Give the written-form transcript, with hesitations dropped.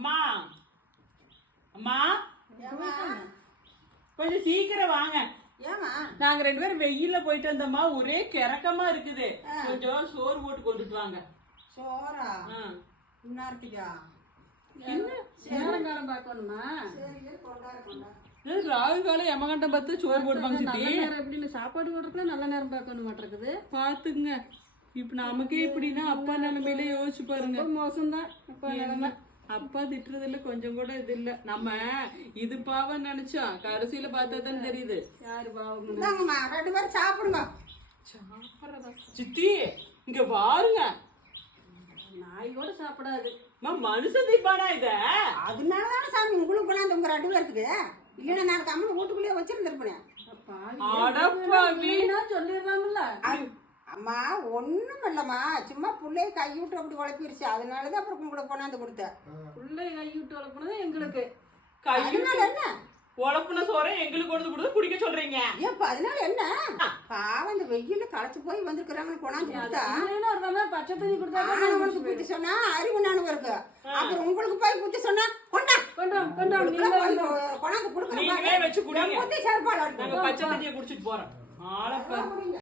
அம்மா அம்மா கொஞ்சம் சீக்கிரம் வாங்க. நாங்க 2 பேரும் வெயில்ல போயிட்டு வந்தோம்மா, ஒரே கிறக்கமா இருக்குது. கொஞ்சம் சோறு போட்டு கொண்டுட்டு வாங்க. சோறா? இன்னார்த்திக்கா? நேரங்காலம் பார்க்கணுமா? ராகு காலம் எமகண்டம் பார்த்து சோறு போடுவாங்க. எப்படின்னு சாப்பாடு போடுறதுக்கு நல்ல நேரம் பார்க்கணும் மாட்டிருக்குது. பாத்துங்க, இப்ப நமக்கே இப்படின்னா அப்பா நிலைமையில யோசிச்சு பாருங்க. மோசம்தான் அப்பா நிலைமை. அப்பா திட்டுறதுல கொஞ்சம் கூட இது இல்ல. நம்ம இது பாவம் நினைச்சோம், கடைசியில பார்த்தாதான் தெரியுது யாரு பாவம். 2 பேரும் சாப்பிடுங்க. சாப்பிடுறதா சித்தி? இங்க பாருங்க, நாய் கூட சாப்பிடாது. மனுஷன் தீப்பானா இத? அதனாலதானே சாமி உங்களுக்கு கொண்டாந்து உங்க 2 பேருக்கு. இல்லைன்னா நான் கம்மன் வீட்டுக்குள்ளேயே வச்சிருந்திருப்பேன். சொல்லிடலாம்ல. அம்மா ஒண்ணும் இல்லம்மா, சும்மா பிள்ளைய கைவிட்டு அப்படி குழப்பிருச்சு. அதனாலதான் அப்புறம் உங்களுக்கு கொண்டாந்து கொடுத்தேன். பிள்ளை கைவிட்டு வளர்க்கணுது எங்களுக்கு. அதனால என்ன? உழப்புன சோற எங்களுக்கு கொண்டு கொடுத்து குடிக்க சொல்றீங்க? ஏப்ப அதனால என்ன? பாவம் இந்த வெயில களைச்சு போய் வந்திருக்கிறாங்கன்னு கொண்டாந்து கொடுத்தா பச்சை தண்ணி கொடுத்தா அவனுக்கு புத்தி சொன்னா அறிவு நானும் இருக்கு. அப்புறம் உங்களுக்கு போய் புத்தி சொன்னா கொண்டாந்து கொடுக்குறேன். நீங்களே வச்சு குடிங்க. புத்தி சேர்ப்பாளர் நாங்க பச்சை தண்ணியை குடிச்சிட்டு போறோம். ஆளப்பா.